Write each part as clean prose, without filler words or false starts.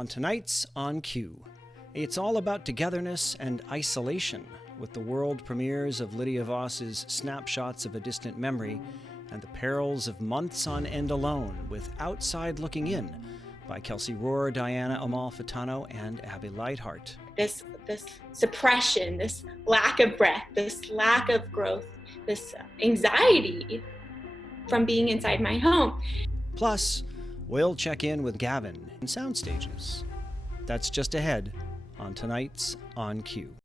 On tonight's On Cue, it's all about togetherness and isolation, with the world premieres of Lidia Wos' Snapshots of a Distant Memory and the perils of months on end alone with Outside Looking In by Kelsey Rohr, Diana Amalfitano, and Abby Leithart. This suppression, this lack of breath, this lack of growth, this anxiety from being inside my home. Plus, we'll check in with Gavin in Soundstages. That's just ahead on tonight's On Cue.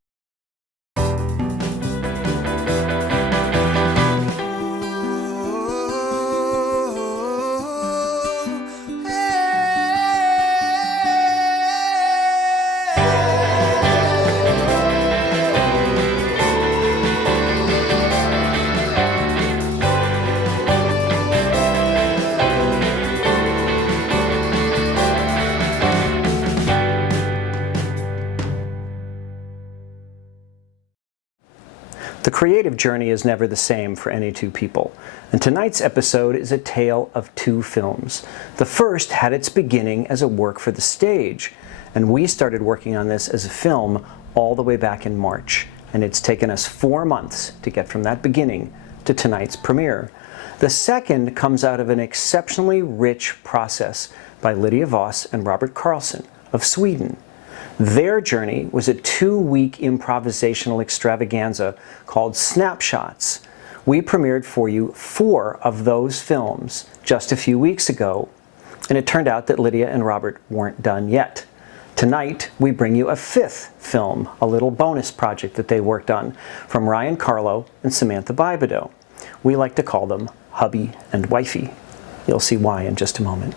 The creative journey is never the same for any two people, and tonight's episode is a tale of two films. The first had its beginning as a work for the stage, and we started working on this as a film all the way back in March, and it's taken us 4 months to get from that beginning to tonight's premiere. The second comes out of an exceptionally rich process by Lidia Wos and Robert Karlsson of Sweden. Their journey was a 2-week improvisational extravaganza called Snapshots. We premiered for you 4 of those films just a few weeks ago, and it turned out that Lidia and Robert weren't done yet. Tonight, we bring you a 5th film, a little bonus project that they worked on, from Ryan Carlo and Samantha Bibido. We like to call them hubby and wifey. You'll see why in just a moment.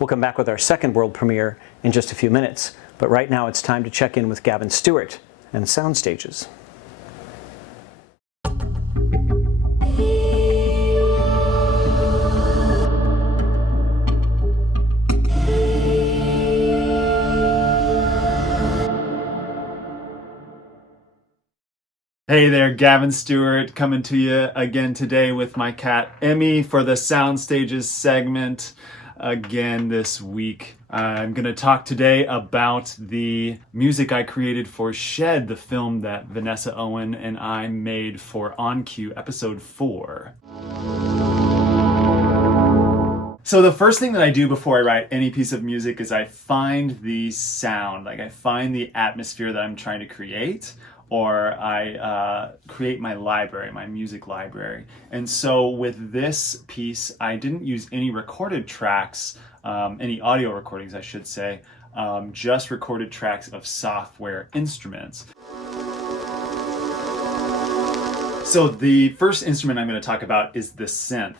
We'll come back with our second world premiere in just a few minutes, but right now it's time to check in with Gavin Stewart and Soundstages. Hey there, Gavin Stewart coming to you again today with my cat Emmy for the Soundstages segment again this week. I'm going to talk today about the music I created for Shed, the film that Vanessa Owen and I made for On Cue episode 4. So the first thing that I do before I write any piece of music is I find the sound, I find the atmosphere that I'm trying to create, or I create my library, my music library. And so with this piece, I didn't use any recorded tracks, any audio recordings, I should say, just recorded tracks of software instruments. So the first instrument I'm going to talk about is the synth.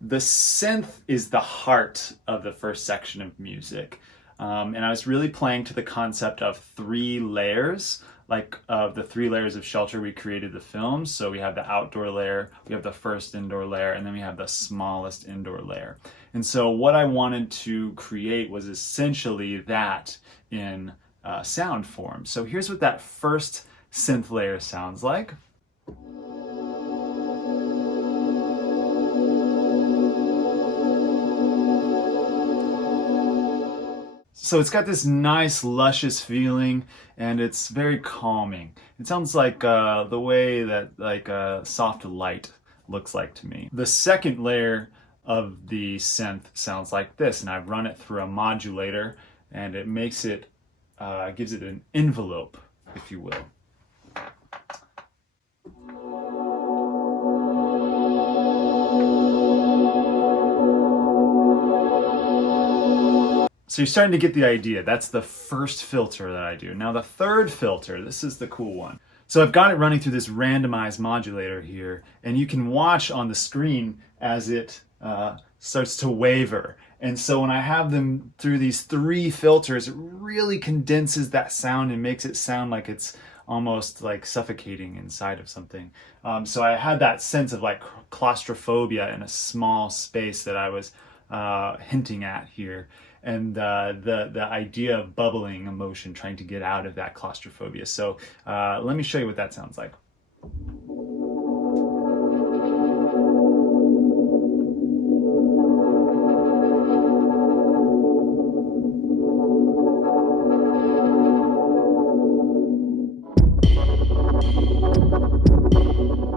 The synth is the heart of the first section of music. And I was really playing to the concept of 3 layers, like of the 3 layers of shelter we created the film. So we have the outdoor layer, we have the first indoor layer, and then we have the smallest indoor layer. And so what I wanted to create was essentially that in sound form. So here's what that first synth layer sounds like. So it's got this nice luscious feeling and it's very calming. It sounds like the way that a soft light looks like to me. The second layer of the synth sounds like this, and I've run it through a modulator and it makes it, gives it an envelope, if you will. So you're starting to get the idea. That's the first filter that I do. Now the third filter, this is the cool one. So I've got it running through this randomized modulator here, and you can watch on the screen as it starts to waver. And so when I have them through these 3 filters, it really condenses that sound and makes it sound like it's almost like suffocating inside of something. So I had that sense of like claustrophobia in a small space that I was hinting at here. And the idea of bubbling emotion, trying to get out of that claustrophobia. So let me show you what that sounds like.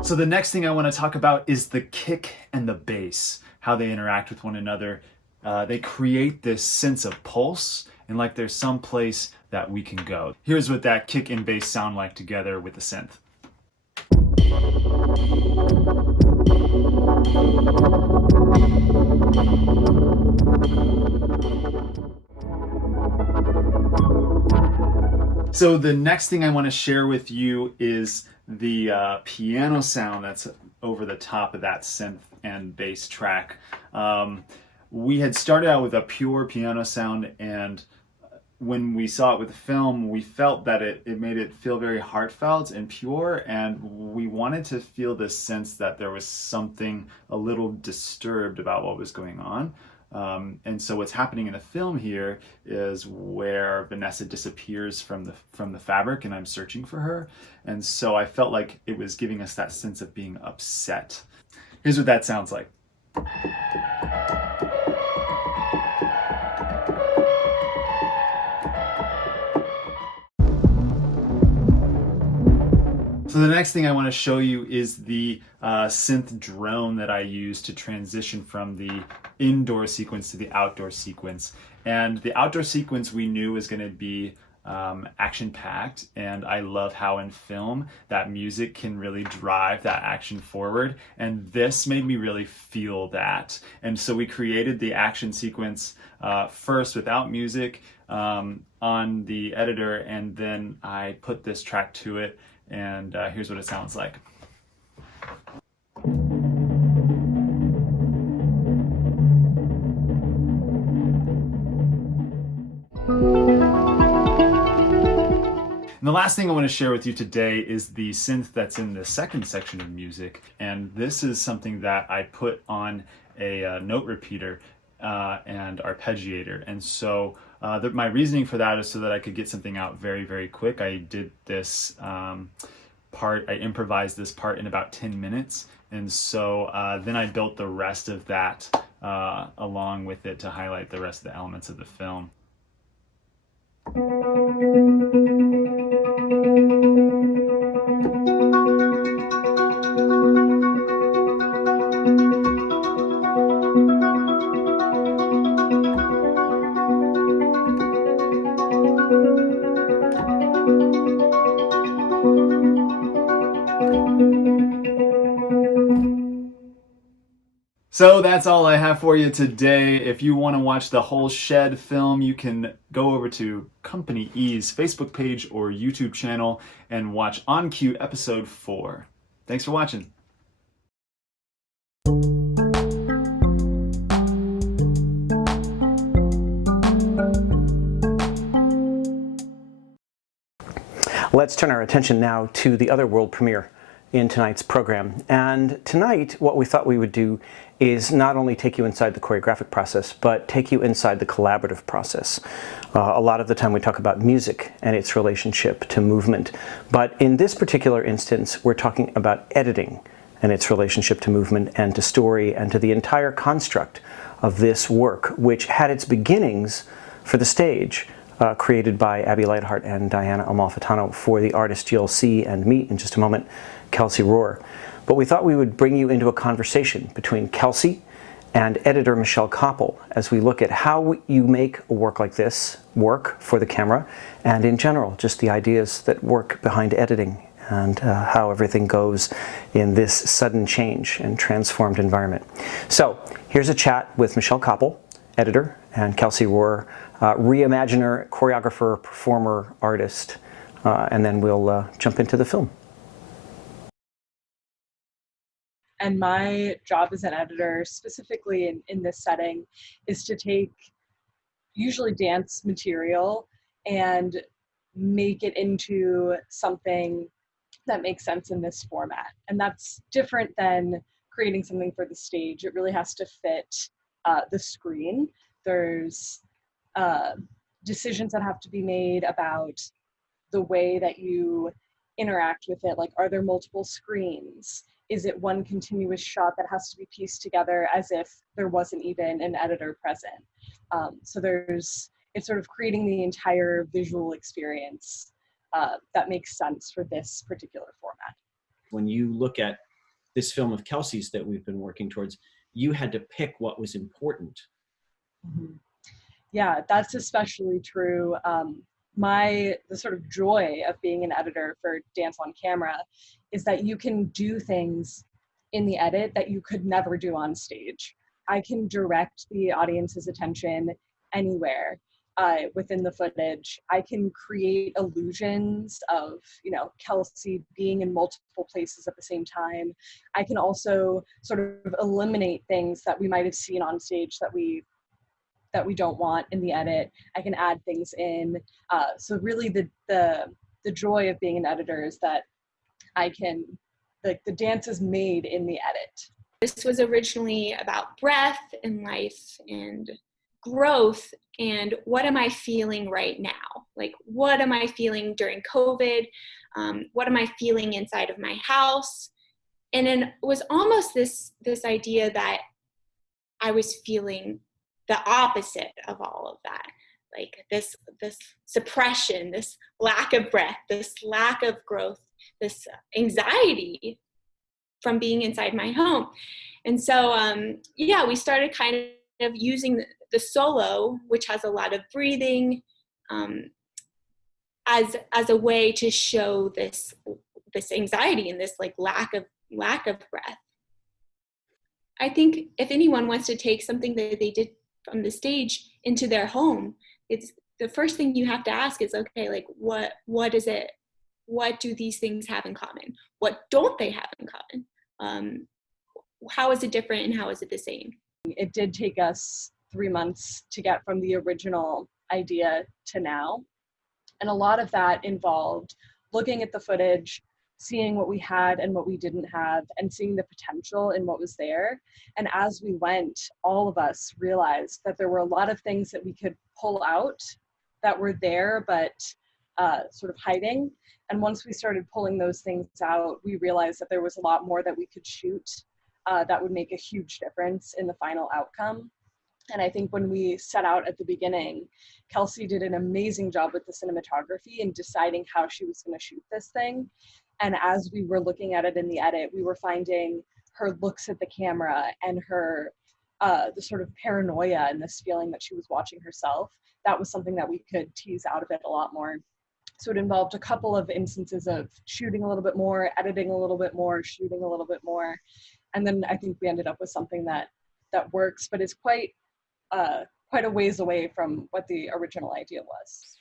So the next thing I want to talk about is the kick and the bass, how they interact with one another. They create this sense of pulse and like there's some place that we can go. Here's what that kick and bass sound like together with the synth. So the next thing I want to share with you is the piano sound that's over the top of that synth and bass track. We had started out with a pure piano sound, and when we saw it with the film, we felt that it made it feel very heartfelt and pure, and we wanted to feel this sense that there was something a little disturbed about what was going on. And so what's happening in the film here is where Vanessa disappears from the fabric and I'm searching for her. And so I felt like it was giving us that sense of being upset. Here's what that sounds like. So the next thing I want to show you is the synth drone that I use to transition from the indoor sequence to the outdoor sequence. And the outdoor sequence we knew was going to be action-packed, and I love how in film that music can really drive that action forward, and this made me really feel that. And so we created the action sequence first without music on the editor, and then I put this track to it, and here's what it sounds like. last thing I want to share with you today is the synth that's in the second section of music. And this is something that I put on a note repeater and arpeggiator. And so my reasoning for that is so that I could get something out very, very quick. I did this part, I improvised this part in about 10 minutes. And so then I built the rest of that along with it to highlight the rest of the elements of the film. So that's all I have for you today. If you want to watch the whole Shed film, you can go over to Company E's Facebook page or YouTube channel and watch On Cue episode 4. Thanks for watching. Let's turn our attention now to the other world premiere in tonight's program. And tonight, what we thought we would do is not only take you inside the choreographic process, but take you inside the collaborative process. A lot of the time we talk about music and its relationship to movement. But in this particular instance, we're talking about editing and its relationship to movement and to story and to the entire construct of this work, which had its beginnings for the stage, created by Abby Leithart and Diana Amalfitano for the artist you'll see and meet in just a moment, Kelsey Rohr. But we thought we would bring you into a conversation between Kelsey and editor Michelle Koppel as we look at how you make a work like this work for the camera, and in general, just the ideas that work behind editing and how everything goes in this sudden change and transformed environment. So here's a chat with Michelle Koppel, editor, and Kelsey Rohr, reimaginer, choreographer, performer, artist, and then we'll jump into the film. And my job as an editor, specifically in this setting, is to take usually dance material and make it into something that makes sense in this format. And that's different than creating something for the stage. It really has to fit the screen. There's decisions that have to be made about the way that you interact with it. Like, are there multiple screens? Is it one continuous shot that has to be pieced together as if there wasn't even an editor present? So it's sort of creating the entire visual experience that makes sense for this particular format. When you look at this film of Kelsey's that we've been working towards, you had to pick what was important. Mm-hmm. Yeah, that's especially true. The sort of joy of being an editor for Dance on Camera is that you can do things in the edit that you could never do on stage. I can direct the audience's attention anywhere within the footage. I can create illusions of, Kelsey being in multiple places at the same time. I can also sort of eliminate things that we might have seen on stage that we don't want in the edit. I can add things in. So really the joy of being an editor is that the dance is made in the edit. This was originally about breath and life and growth and what am I feeling right now? Like, what am I feeling during COVID? What am I feeling inside of my house? And then it was almost this idea that I was feeling the opposite of all of that, like this suppression, this lack of breath, this lack of growth, this anxiety from being inside my home. And so, we started kind of using the solo, which has a lot of breathing, as a way to show this anxiety and this like lack of breath. I think if anyone wants to take something that they did from the stage into their home, it's the first thing you have to ask is, okay, like what is it? What do these things have in common? What don't they have in common? How is it different and how is it the same? It did take us 3 months to get from the original idea to now. And a lot of that involved looking at the footage, seeing what we had and what we didn't have, and seeing the potential in what was there. And as we went, all of us realized that there were a lot of things that we could pull out that were there, but sort of hiding. And once we started pulling those things out, we realized that there was a lot more that we could shoot that would make a huge difference in the final outcome. And I think when we set out at the beginning, Kelsey did an amazing job with the cinematography and deciding how she was going to shoot this thing. And as we were looking at it in the edit, we were finding her looks at the camera and her the sort of paranoia and this feeling that she was watching herself. That was something that we could tease out of it a lot more. So it involved a couple of instances of shooting a little bit more, editing a little bit more, shooting a little bit more. And then I think we ended up with something that works, but is quite a ways away from what the original idea was.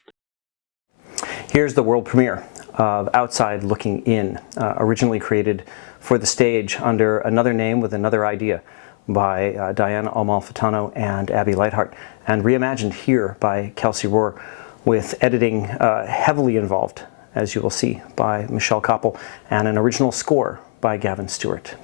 Here's the world premiere of Outside Looking In, originally created for the stage under another name with another idea by Diane Amalfitano and Abby Leithart, and reimagined here by Kelsey Rohr, with editing heavily involved, as you will see, by Michelle Koppel, and an original score by Gavin Stewart.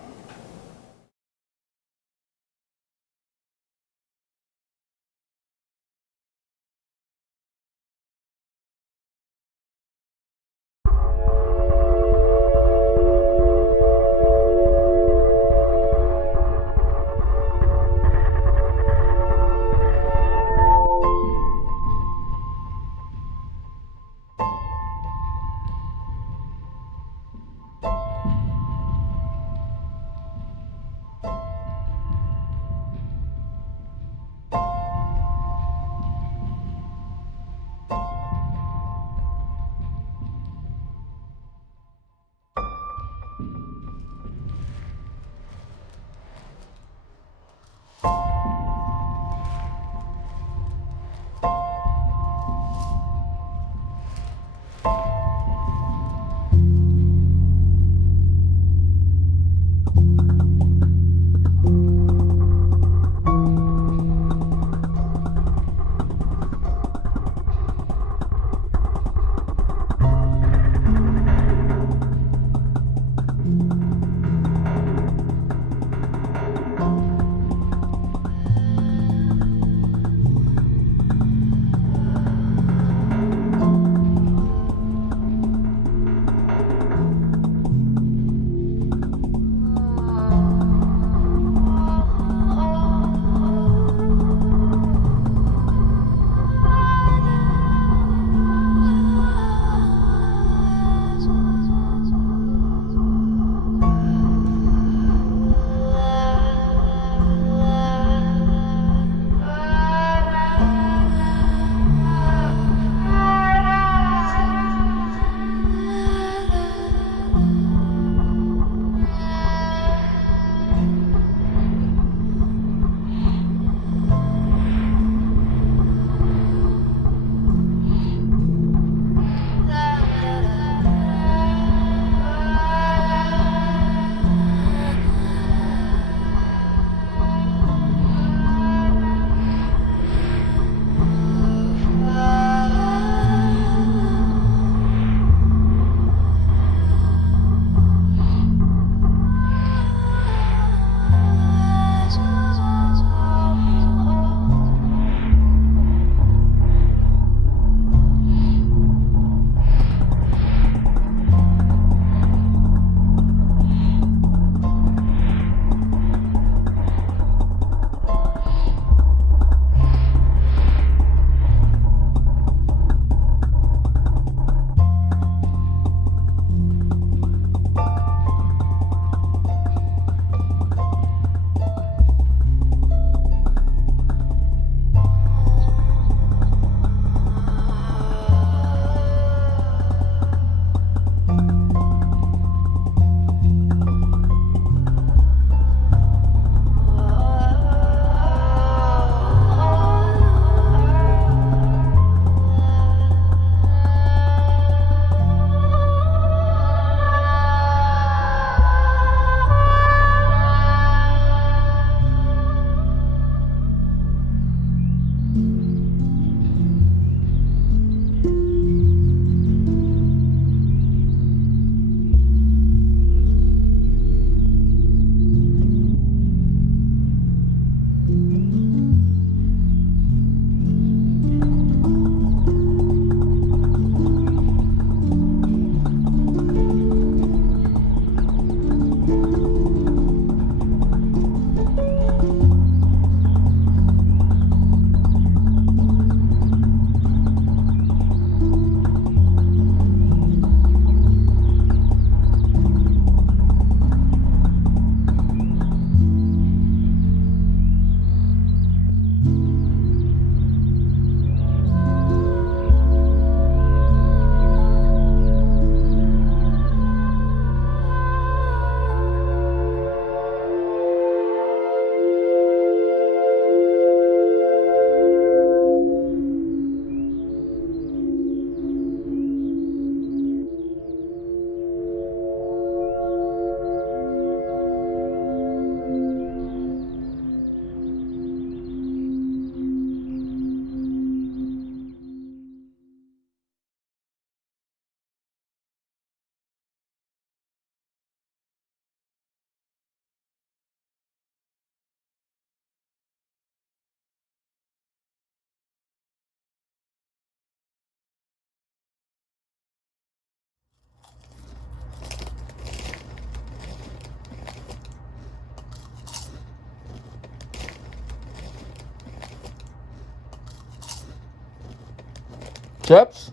Chips?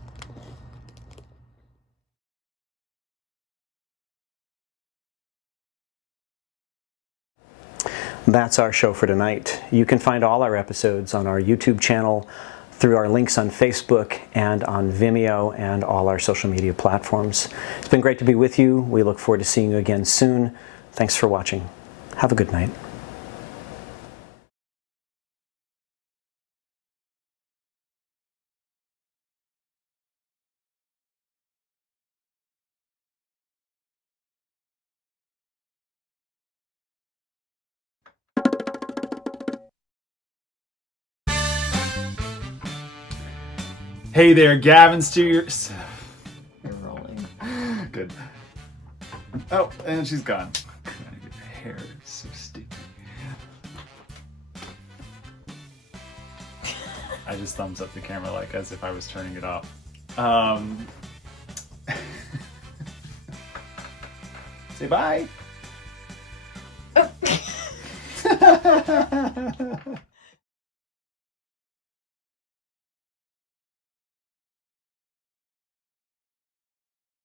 That's our show for tonight. You can find all our episodes on our YouTube channel, through our links on Facebook and on Vimeo and all our social media platforms. It's been great to be with you. We look forward to seeing you again soon. Thanks for watching. Have a good night. Hey there, Gavin Stewart. You're rolling. Good. Oh, and she's gone. Her hair is so sticky. I just thumbs up the camera like as if I was turning it off. Say bye.